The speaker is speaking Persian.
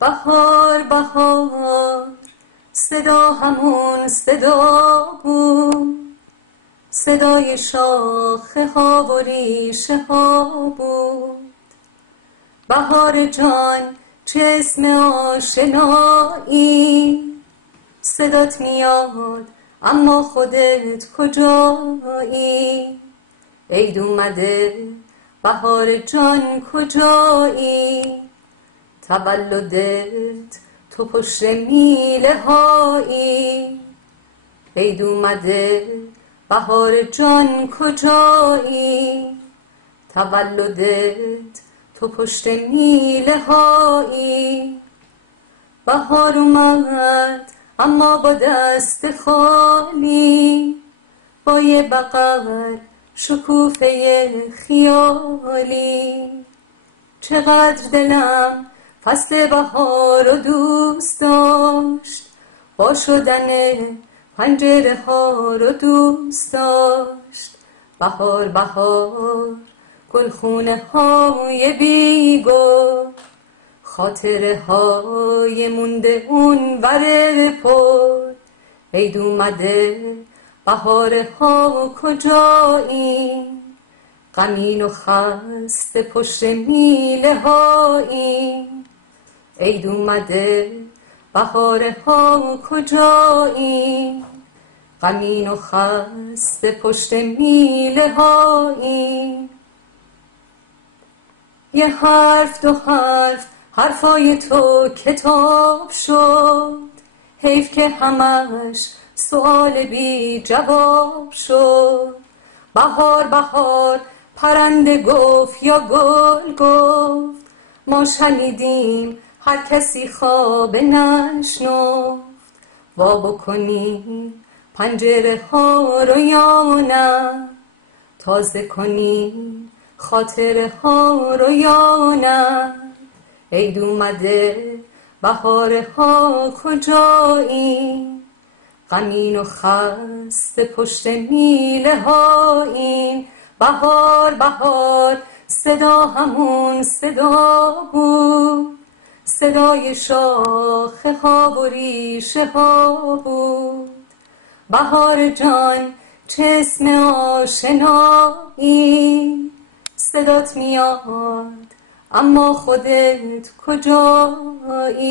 بهار بهار صدا همون صدا بود، صدای شاخه ها و ریشه ها بود. بهار جان چه اسم آشنایی، صدات میاد اما خودت کجایی؟ عید اومده بهار جان کجایی؟ تولدت تو پشت میله هایی. عید اومده بهار جان کجایی؟ تولدت تو پشت میله هایی. بهار اومد اما با دست خالی، با یه بغل شکوفه خیالی. چقدر دلم فصل بهار رو دوست داشت، با شدن پنجره ها رو دوست داشت. بهار بهار گلخونه های بیگل، خاطره های مونده اون ور پل. عید اومده بهاره ها کجایی؟ غمین و خسته پشت میله هایی. عید اومده بهاره ها کجایی؟ غمین و خسته پشت میله هایی. یه حرف دو حرف حرفای تو کتاب شد، حیف که همش سؤال بی جواب شد. بهار بهار پرنده گفت یا گل گفت، ما شنیدیم هر کسی خواب نشنفت. وا بکنیم پنجره ها رو یا نه، تازه کنیم خاطره ها رو یا نه. عید اومده بهاره ها کجایی؟ غمین و خسته پشت میله هایی. بهار بهار صدا همون صدا بود، صدای شاخه ها و ریشه ها بود. بهار جان چه اسم آشنایی، صدات میاد اما خودت کجایی؟